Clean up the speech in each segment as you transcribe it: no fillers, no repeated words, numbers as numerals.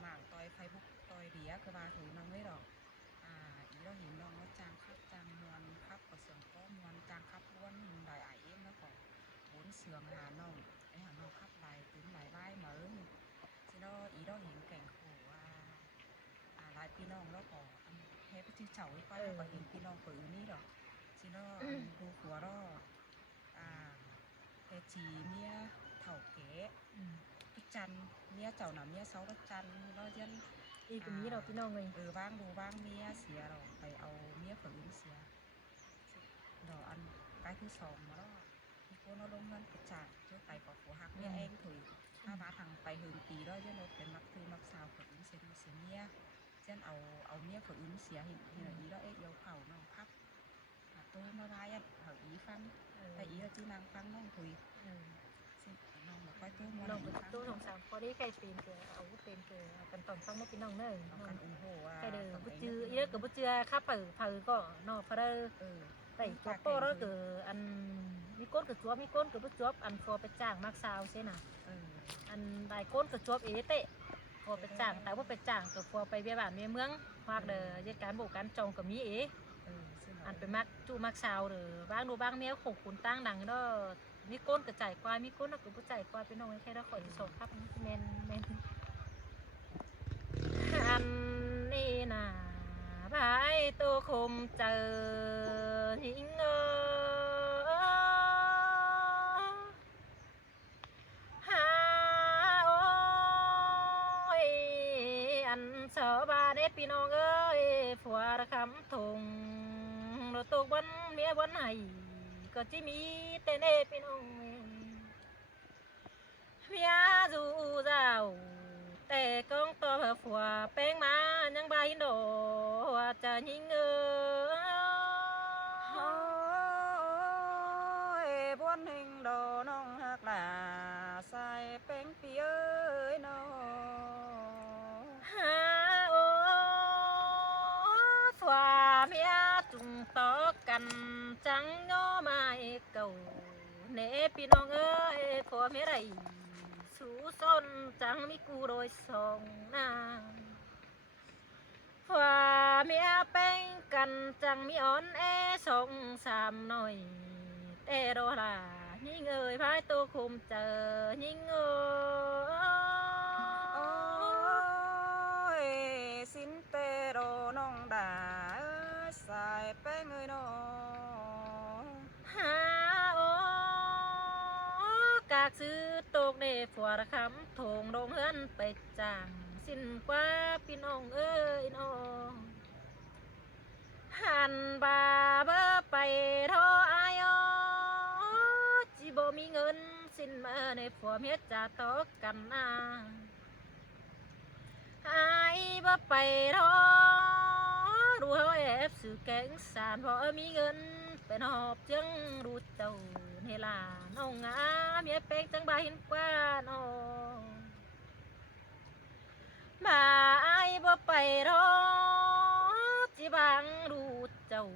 หมางตอยไฟบุกตอยเดียก็ว่าถือน้องไม่หรอกอีเราเห็นน้องแล้วจางครับจางมวนครับก็เสียงก็มวนจางครับล้วนหินได้เอ็มแล้วก็บนเสืองหาน้องไอหาน้องครับลายตื้นลายใบเหมือนสิเราอีเราเห็นแก่งโขลายพี่น้องแล้วก็เฮ้ไปที่เฉาไว้ก็แล้วก็เห็นพี่น้องปืนนี่หรอกสิเราดูหัวเราแต่จีเมียเถ่าเก๋พี่จันเมียเจ้าหน่ะเมียเสาพี่จันเราเยันอีกนี้เราพี่น้องเลยบ้างดูบ้างเมียเสียเราไปเอาเมียคนอื่นเสียดอกอันกายที่สองมาแล้วมีคนเอาลงเงินไปจ่ายช่วยไปปอกหัวหักเมียเองถุยถ้ามาทางไปหึงปีแล้วยันเราเป็นมักคือมักสาวคนอื่นเสียเสียเมียยันเอาเมียคนอื่นเสียเห็นอีแล้วเอ๊ะเดี๋ยวเข่าน้องพับตัวมาไว้เหาอีฟังแต่อีเราจีนางฟังน้องถุยน้องแบบค่อยตู้มน้องตู้สงสารพอได้ใครเป็นเกลือเอาเป็นเกลือกันตอนฟังไม่พี่น้องเนอะกันอุ้งโหใครเด้อบุจืออีเด้อกับบุจือข้าเปิดก็นอพระเด้อแต่ตัวโตแล้วเกิดอันมีก้นกับจวบมีก้นกับบุจวบอันพอไปจ้างมักสาวใช่น่ะอันได้ก้นกับจวบเอเตะพอไปจ้างแต่ว่าไปจ้างกับพอไปเบี้ยบ้านเบี้ยเมืองภาคเด้อยัดการโบการจองกับมีเออันไปมักจูมักสาวเด้อบ้างดูบ้างเนี้ยขบขุนตั้งดังเด้อมีก้นกระจายกวายมีก้นกับผู้ใจกวายเป็นน้องแค่ได้ขอที่สองครับเมนอันนี้นะพายตัวคมเจอหิงหาโอ้ยอันสอบาเด็ดพี่น้องเอ้ยผัวระคำทงเราตกวันเมียวันไหนก็จะมีแต่เนพี่น้องเมียจู่เจ้าแต่กองตัวผัวแป้งมายังใบโดจะยิงบวนหิงโดน้องหักหลาใส่แป้งเปียยน้องหาโอ้ผัวเมียจุงต่อกันจังโยมาเก่าเนพี่น้องเอ้ยผัวเมียไรสู้ส้นจังมีกูโดยสองนางฝ่าเมียแป้งกันจังมีอ่อนแอสองสามหน่อยแต่โดรายิ่งเอ่ยพายตัวคุมเจอยิ่งสินเตโรน้องด่าใส่แป้งน้องหาโอกากซื้อตกในฝัวระคำถงลงเฮือนไปจางสิ้นกว่าพี่น้องเอ้ยน้องหันบาเบอไปทออายจิบ่มีเงินสิ้นมาในผัวเมียจะตอกกันนาอายบ่ไปทอรู้เขาแอบสื่อแกงสารพอมีเงินเป็นหอบจังรู้เจ้าเฮลาน้องงาเมียเป็กจังบาหินกว่าน้องมาอายบ่ไปทอจิบังรู้เจ้า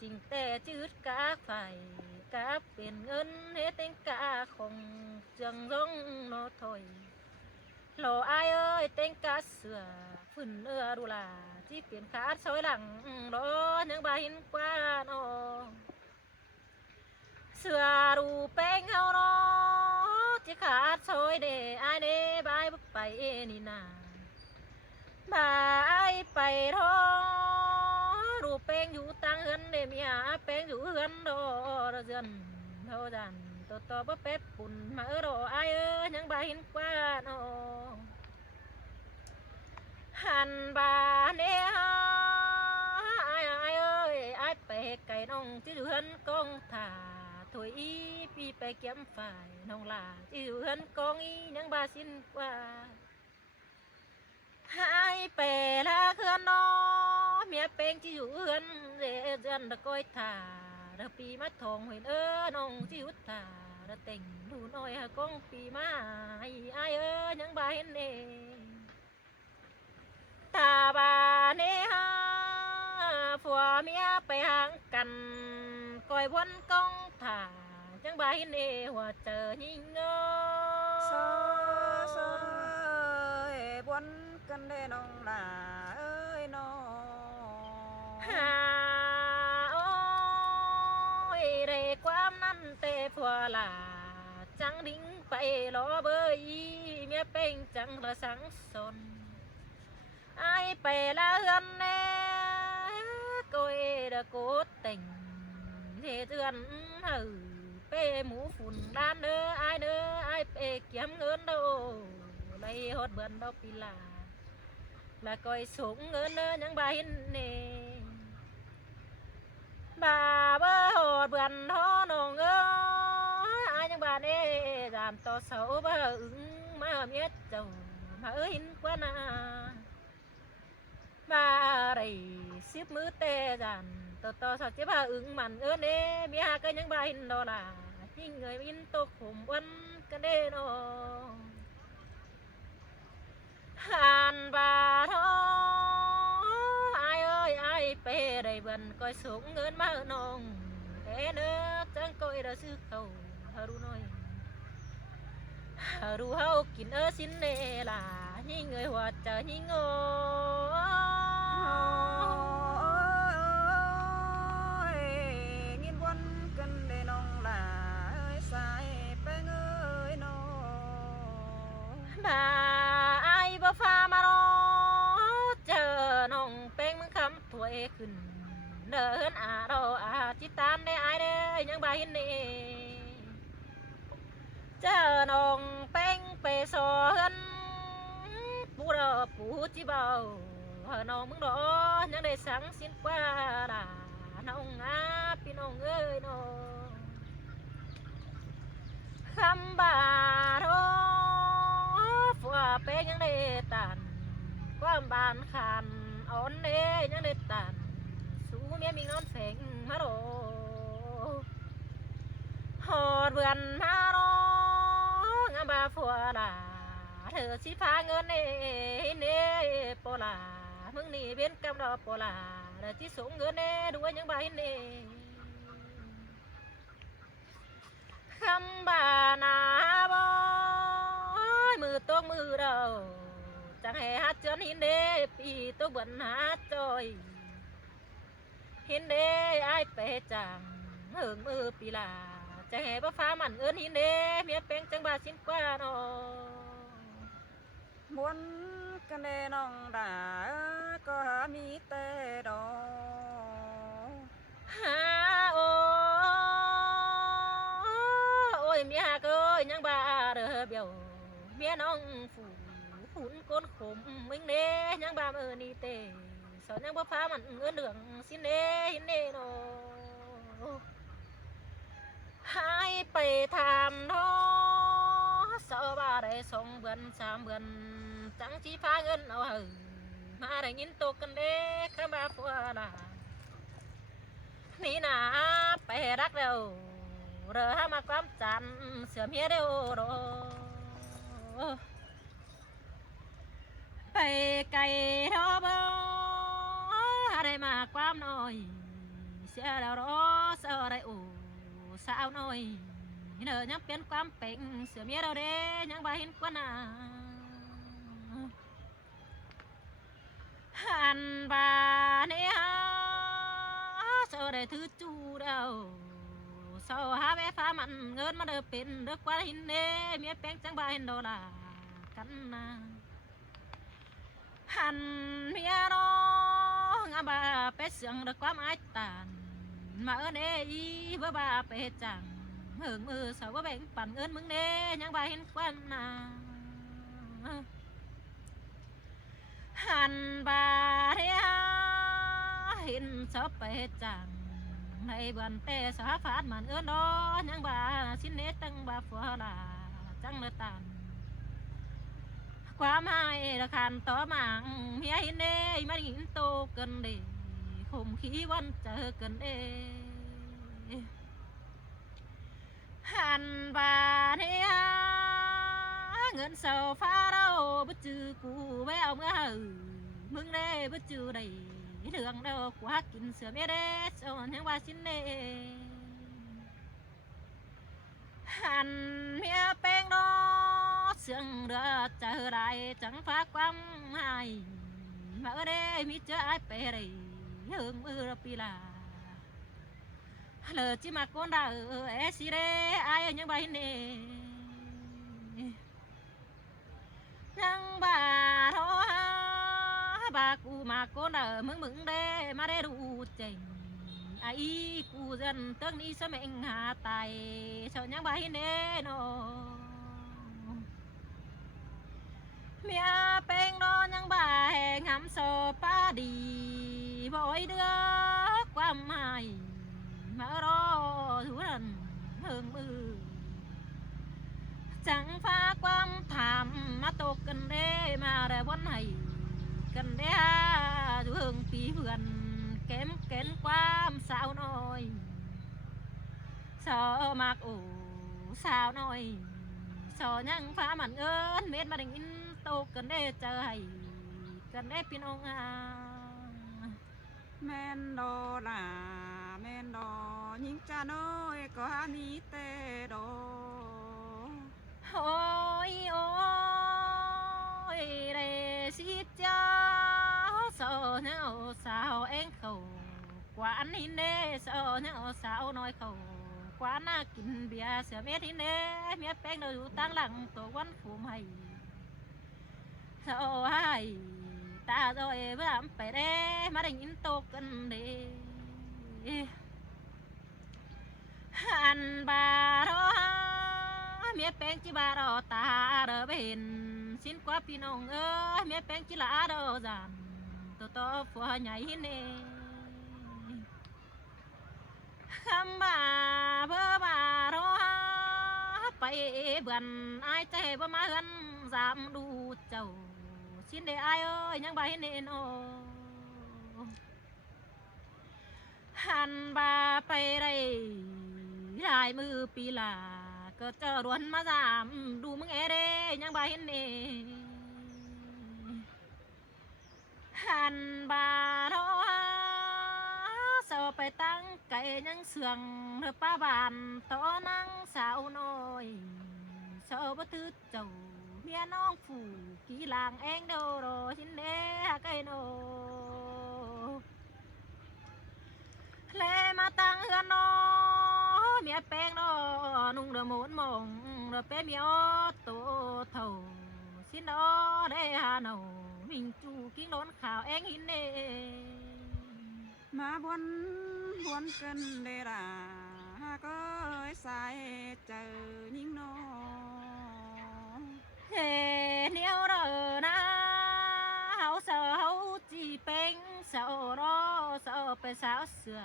จริงแต่จืดกาไฟกาเป็นเงินเฮเต็งกาของจังร้องนอถอยโลอายเอ้ยเต็งกาเสือฝืนเนื้อดูลาที่เปลี่ยนขาดซอยหลังรอยังบาหินกว่าน้องเสือรูแป้งเฮาเนาะที่ขาดซอยเดอายเดบายไปนี่นาบายไปท้อรูแป้งอยู่ตั้งเฮือนเดมียแป้งอยู่เฮือนดอระเจือนเท่าจันตัวบ่เป็ดปุ่นมารออายเอ้ยยังบาหินกว่าน้องหันบาเนียอายเอ้ยอายไปไก่น้องที่เฮือนกองถ่าถอยอีปีไปเก็บฝ่ายน้องลาที่เฮือนกองอียังบาสินกว่าหายไปละเฮือนน้อเมียเป็งที่อยู่เฮือนเรือนตะก้อยถ่าเดปีมาทองเห็นน้องที่ยุทธาเดเต่งดูน้อยกองปีมาไอ้อายยังบาเห็นเองตาบาเนฮาผัวเมียไปห่างกันก้อยวนกองถ่าจังบาเห็นเอหัวเจอยิ่งซอยบวนก กันเด้น้องหลาเอ้ยน้อง หาโอ้ยได้ความนั้นแต่พอลาจังดิ้งไปรอเบยเมียเป็นจังละสังสนไอายไปละเฮือนแน่ก็เอดะโกดแต่งเทเตือนเป้หมูฝุ่นด้านเด้อไอายเด้อไอายเป้เกี่ยมเงินโดไล่ฮอดเบือนดอกปีลาละก้อยสูงเงินเด้อยังบ่เห็นเน่บ่าเบ่ฮอดเบือนท้อน้องเอ้ยอายยังบ่เน่จานต่อเสาบ่อึ้งมาเมียเจ้ามาเอ้ยหินกว่านาบ่าได้สิบมือเตะจานต่อเสาเจ็บบ่อึ้งมันเอ้ยเน่เมียก็ยังบ่เห็นดอกล่ะยิ่งเงยมินตกขุมวันกันเด้น้องหันบ่าท้ออายเอ้ยอายเป้ได้เบิ่นก้อยสูงเงินมาน้องเอ้เด้อจังก้อยได้ซื้อเขาฮารุน้อยฮารุเฮากินสินเนล่ะยิ่งเงยหัวใจยิ่งโง่ งินวันกันได้น้องหลาเอ้ยสายแป้งเอ้ยน้อง บ่าอายบ่ฟ้ามารอเจอน้องเป้งมึงคำถวยขึ้นเดินรอจิตานได้อายเด้อยังบ่เห็นเน่เจอน้องเป้งไปสอนปูรอปูจิเบาน้องมึงรอยังได้สังสินกว่าด่าน้องพี่น้องเอ้ยน้องคำบ่าโทฝัวเป้งยังได้ตันความบานขันอ่อนเด้ยังได้ตันสู้เมียมีนอนแฝงมาโรหอดเบือนมาโรงาบาฝัวด่าเธอสิพาเงินเน่โปลามึงนี่เป็นกำดอกโปลาเดี๋ยวที่ส่งเงินเน่ด้วยยังบ่เห็นเน่คำบ่านาบอยมือตกมือเราจังให้ฮัดเจือนหินเด้ปีตกบนหาจอยหินเด้ไอายไปจังเหิงมือปีลาจะให้บ่ฟ้ามันเอิ้นหินเด้เมียเป็นจังบาสินกว่าน้อง มวนกันเด้น้องหลาก็มีแต่ดอก หาโอ้ยเมียเอ้ยยังบาเด้อเบี้ยวเมียน้องฝูขุนก้นขมมึงเด้ยังบามือนี่เตสอนยังบ่ฟ้ามันเอิ้นเดืองสินเด้หินเด้น้อง หายไปทำท้อเสาบ่าได้2 เดือน3 เดือนจังจีพาเงินเอามาได้ยินตกกันเด้ข้ามาฟัวล่ะนี่นาไปรักเร็วเรือหามาความจันเสือเมียเร็วรอไปไกลท้อบ่ได้มาความน้อยเสียแล้วรอเสือได้โอสาวน้อยเนอยังเป็นความเป่งเสือเมียเราเด้ยังบ่เห็นกว่านาหันบาเนี่ยเสือได้ถือจูเดาเสาหาแม่ฟ้ามันเงินมาเด้อเป็นเด้อกว่าหินเด้เมียแป้งจังบ่เห็นดอลากันนาหันเมียน้องอาบาไปเสียงเด้อความอายตานมาเอิ้นเอ้ยบ่บาไปเฮ็ดจังเหิงมือเสาบ่แบ่งปันเงินมึงเด้ยังบ่เห็นกว่านาหันบาเรียเห็นเสาไปเฮ็ดจังในบ้านแต่สาฟาดมันเอิ้นดอยังบ่สินเนตั้งบ่ฟัวลาจังเนตันความหายละคันต่อมังเมียเห็นเด้มาหินโตเกินเด้คมขี้วันเจอกันเด้หันบาเนี่ยเงินเสาฟ้าเราบ่จือกูไว้เอาเมื่อมึงเด้บ่จือได้เรื่องเด้อกูหากินเสือเมียเด้สอนยังว่าสินเด้หันเมียแป้งดอ sương đưa trở lại chẳng phá quăm hai mà ở đây mi chơi ai bể đây hương mưa pi là lỡ chỉ mà con đã ở e xí đây ai ở những bài này nhưng bà đó bà cụ mà con đã mừng mừng đây mà đây đủ chỉnh ai cụ dân tương đi sao mình hạ tài sợ những bài này nó mẹ bèn đó những bà hè ngắm sò pa đi vội đưa qua mai mà đó thú lần hương mưa chẳng pha quam thảm mà tổ cần đê mà để vẫn hay cần đê ha thú hương tí vườn kém kén quam sao nói sợ mặc ủ sao nói sợ nhang phá mặn ơn mệt mà đình tô cần đê chờ hay cần đê pin ông à men đo là men đo những cha nơi có mi tê đo ôi ôi đây xít cha sợ nhau sao em khẩu quán hin đê sợ nhau sao nói khẩu quán na kín bia sửa mét hin đê mét bèn đầu tăng lặng tổ quán phủ mày sợ hay ta rồi với làm phải đê mà đình in tô cần đi anh bà đó mẹ bèn chỉ bà đó ta đỡ bên xin qua pin ông ơi mẹ bèn chỉ là đó giảm to phua nhảy nè khăm bà bơ bà đó phải bận ai chạy bơ má gần giảm đủ chầu xin để ai ơi những bài nè nó hắn bà phải đây lại mưa pi là cơ chờ đuôn mà giảm đủ mừng e đê những bài nè hắn bà đó sợ phải tăng cái những sườn rồi ba bàn to năng sao nồi sợ bất thứ chầu mía non phủ kỹ làng em đâu rồi xin đê cây nô lê mà tăng hơn nó mía bèn nó nung được muốn mộng rồi bé mía tổ thầu xin đó để hà nầu mình chủ kinh đón khảo em hin nè mà buồn buồn cần để là có sai chờ những nó thế nếu đó na hậu sợ hậu chỉ bèn sợ đó sợ phải sao sửa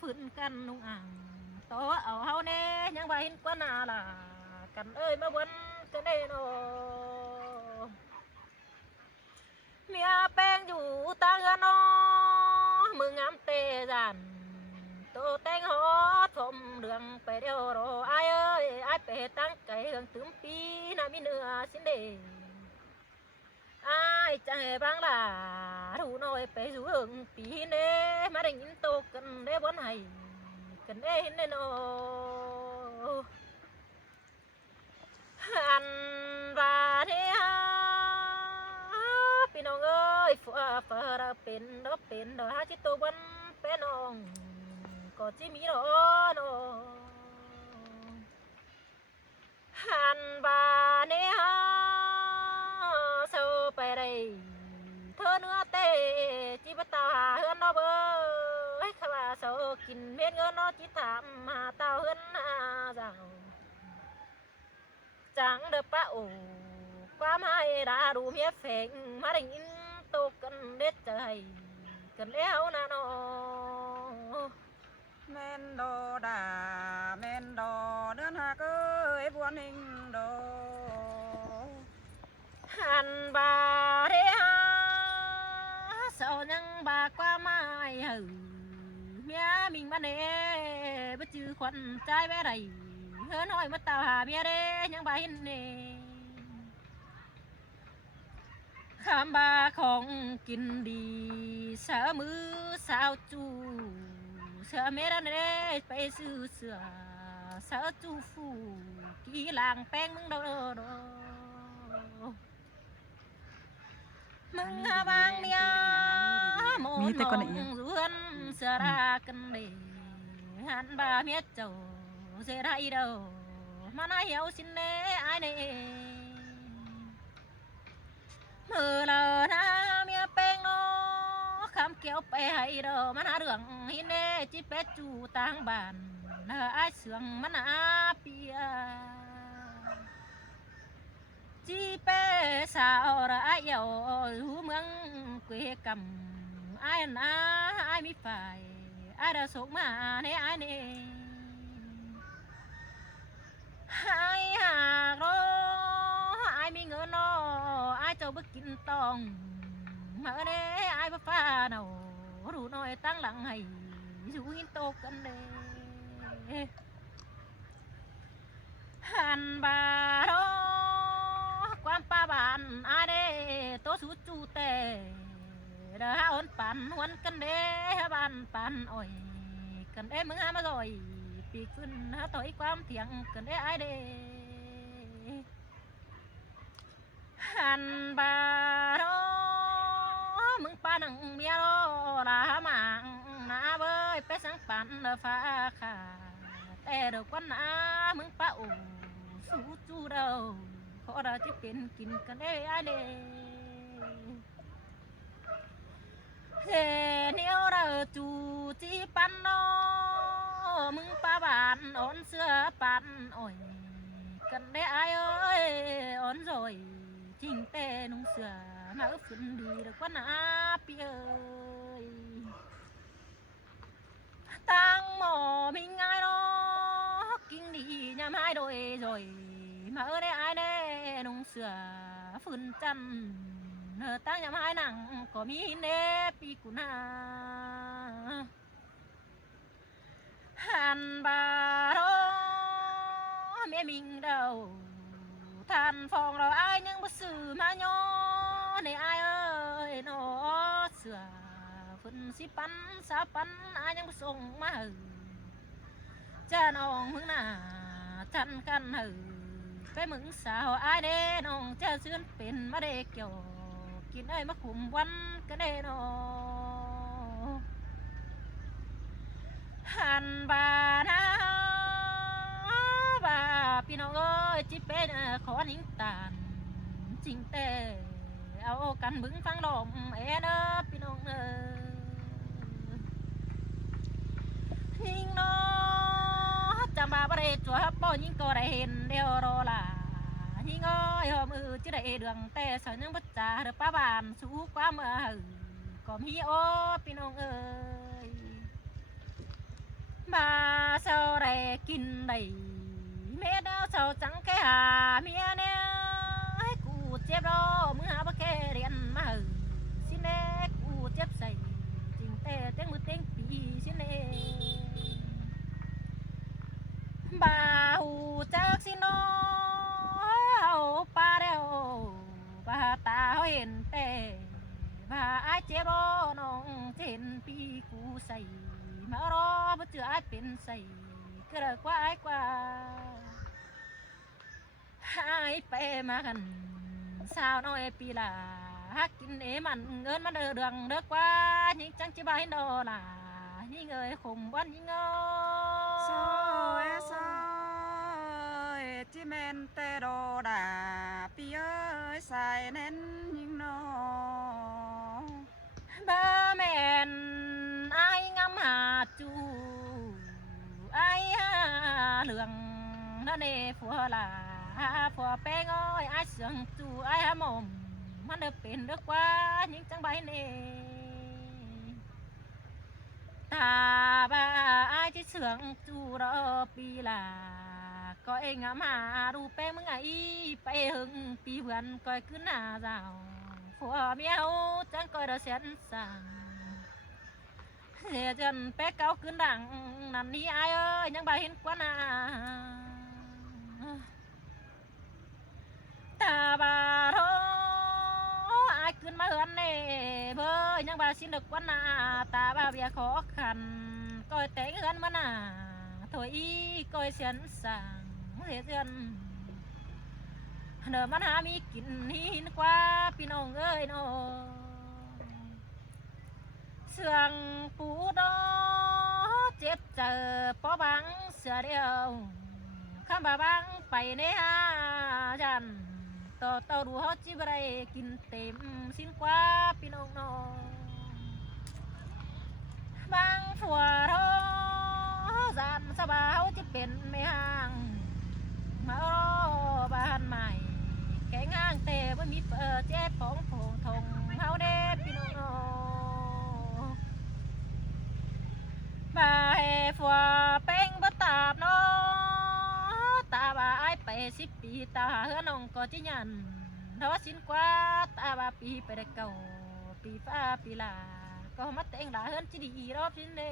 phun căn nung ăn to ở hậu nè những bài hin quan à là cần ơi mà buồn cái này nó mía bèn dù ta gần nó mừng ngắm tê giàn tô tên hót phồng đường phải đeo rồi ai ơi ai phải tăng cái hương tướng pi na mi nửa xin để ai chẳng hề băng là đủ nồi phải rủ hương pi nè mà đình in tô cần đế bốn hay cần đế hin nè nó ăn và thếพี่น้องเอ้ยฝาเป็นดอกเป็นดอกหาจิตตัววันเป็นน้องก็จิมีดอกน้องหันบาเนฮาเซาไปได้เธอเนื้อเตะจิบตาเฮือนน้อเบ้ยข้าว่าเซากินเม็ดเงินน้อจิตถามหาเต้าเฮือนเจ้าจังเด้อป้าโอความให้đã đủ miết phèn mà đình in tô cần đết trời cần léo na nó men đo đà men đo đơn hạ ơi buồn hình đo hàn bà thế ha sợ nhăng bà qua mai hử mía mình ban nè bất chư khuẩn trai bé đầy hơn hỏi mất tàu hà mía đê nhăng bà hin nè khám ba không kín đi sợ mưa sao chu sợ mẹ ra nè phải sửa sợ chu phủ kỹ làng bèn mừng đâu đó มึงบางเมียโมนมองเรือนเสือรากันเลยหันบาเมียเจ้าเสียได้เด้อมาหน้าเหี่ยวสินเน่ไอ้เน่มือเราหน้าเมียเป้งโนคำเกี่ยวไปให้เด้อมาหน้าเรื่องหินเน่จิเป็ดจูต่างบ้านไอ้เสืองมาหน้าเปียจีเป้สาวระไอเยาหูเมืองเกวกำไอ้นาไอ้มีฝ่ายไอ้เดาสกมาในไอ้เน่ไอ้หากรอไอ้มีเงินนอไอ้เจ้าบ่กินตองมาเน่ไอ้บ่ฟ้าเนารู้น้อยตั้งหลังให้อยู่หินโตกันเน่หันบาโรความป้าบานอาเดโตสูจูเตเด้อหอนปันหวนกันเด้บานปันอ้อยกันเด้มึงหามาลอยปีขึ้นหาถอยความเถียงกันเด้ไอเดหันบาโรมึงป้าหนังเมียโรลาหมางนาเบ้ยไปสังปันเด้อฟ้าขาแต่เด้อควันนามึงป้าโอสูจูเด้อขอเราจะเป็นกินกันได้ไอเดเฮเนียวเราจูจีปันโนมึงป้าบานอ่อนเสื้อปันอ่อยกันได้ไอเอ้ยอ่อนrồiจริงแต่นุ่งเสื้อมาฝืนดีแล้วก็น่าเปียยตั้งหมอมีง่ายเนาะกินดียามhai đôi rồi mà ở đây ai đây nung sửa phun chân nở tăng nhắm hai nặng có mi nè pi cú na hàn bà đó mẹ mình đâu than phòng rồi ai nhưng bất sự mà nhó này ai ơi nó sửa phun xí bắn sao bắn ai nhưng bất sông mà hừ cha nong hướng nà chăn căn hừไปมึงสาวอายเด้น้องเจ้าซื้อเป็นมาเด็กเกี่ยวกินไอ้มาขุมวันก็ได้นอหันบานาบาพี่น้องเอ้ยจิเป็นขอนิ่งตานจริงแต่เอากันบึงฟังลมเอ็นพี่น้องเอ้ยนิ่งน้อจำบาบ่ได้จัวป้อยิงก็ได้เห็นเดียวรอล่ะยิงอ้อยหอมือจะได้เดืองแต่สาวยังบ่จ่าเด้อป้าบ้านสู้ความก็มีโอพี่น้องเอ้ยบาเศร้าได้กินได้แม่ดาวเศร้าจังแค่หาเมียเนี่ยให้กูเจ็บรอมึงหาบ่แค่เรียนมาสิแน่กูเจ็บใส่จริงแต่เต็งมือเต็งปีสิแน่บาหูจักสิโนเอาปลาเดียวบาตาเขาเห็นแต่บาไอเจ็บรอน้องเห็นปีกูใส่มารอบ่เจอไอเป็นใส่ก็เลยกว่าไอกว่าไอไปมากันสาวน้อยปีละฮักกินมันเงินมันเดืองเด้อกว่ายิ่งจังจิบายดอล่ะยิ่งเอ้ยขมวันยิ่งเอ้ย Soi chi men tê đồ đà pi ơi xài nên nhưng nó ba mẹn ai ngắm hà chu ai lường nó nề phùa là phùa bé ngôi ai sương chu ai mồmมันเดือเป็นเดือกว่ายิ่งจังใบเน่ตาบ้าไอ้ที่เสืองจูรอปีละก็เองมาดูแป้งมึงไงไปหึงปีเพื่อนก็ขึ้นหน้าเจ้าผัวเมียวจังก็เดือเสียนสั่งเสียจนแป้เก่าขึ้นดังนั่นนี่ไอ้เอ้ยยังใบเห็นกว่านาตาบาโรไอ้ขึ้นมาเหือนเน่เบยยังบาสินดึกวันนาตาบาเบียขอขันก้อยแต่งเหือนมานาถอยก้อยเสียนสั่งเสียเดือน เดิมมันหามีกินหินกว่าพี่น้องเอ้ยน้องเสื่องปูดอเจ็บเจอปอบังเสือเดียวข้ามบาบังไปในหาจันต่อเต่าดูเขาจิบไรกินเต็มสิ้นกว่าพี่น้องน้องบางฝัวทอจันสบายเขาจะเป็นไม่ห่างมาบ้านใหม่แกงห้างเตะว่ามีเปิดเจ็บปองโผงทงเขาเด็ดพี่น้องน้องบ่าเฮฝัวเป้งบ่ตาบน้อตาบ่าไอไป10 ปีตาเฮือน้องก็จิยันทอสินกว่าตาบ่าปีไปได้เก่าปีฟ้าปีลาก็มาแต่งหลาเฮือนจิดีรอบสินเด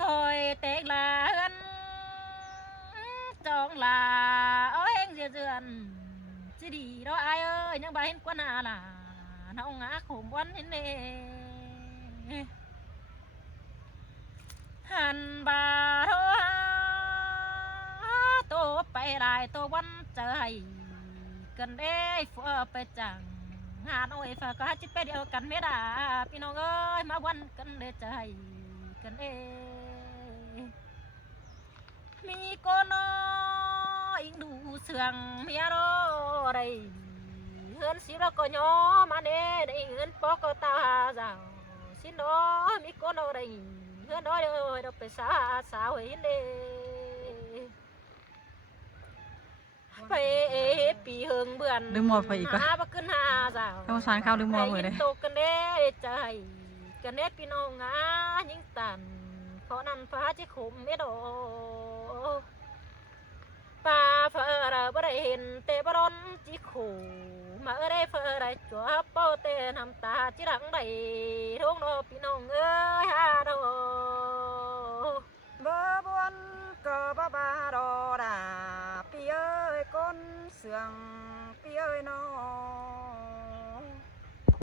คอยเตกลาเฮือนจองลาเอาเฮงเสียเดือนจิดีรอไอเอ้ยยังบ่เห็นกว่าหน้าล่ะน้องงาขมวันเห็นเด้หันบาโทโตไปหลายโตวันเจอให้กันได้ฝัวไปจังหาโอ้ยฝากก็จิไปเดียวกันไม่ได้พี่น้องเอ้ยมาวันกันได้ใจกันเอ้มีก็น้อยอิงดูเสื่องเมียรอได้เฮือนสิเราก็ย่อมาเน่ได้เฮือนปอกก็ตาเจ้าสิน้อมีก็น้อยได้เฮือนน้อยเอ้ยเราไปสาวเห็นเด้ไปปีเฮิงเบื่อน ลืมหมดไปอีกปะ หาบักขึ้นหาเจ้า ต้องสารข้าวลืมหมดเลย ตกกันเด้ใจกันเน็ดพี่น้องงายิ่งตันเพราะนั้นฟ้าจะขมไม่ดอกป่าเฟอเราบ่ได้เห็นแต่บ่ร้อนจิขู่มาได้เฟอได้จัวเป้าแต่น้ำตาจิหลังได้ท้องนอพี่น้องเอ้ยฮาดอ บ่บวนก็บ่บาดอ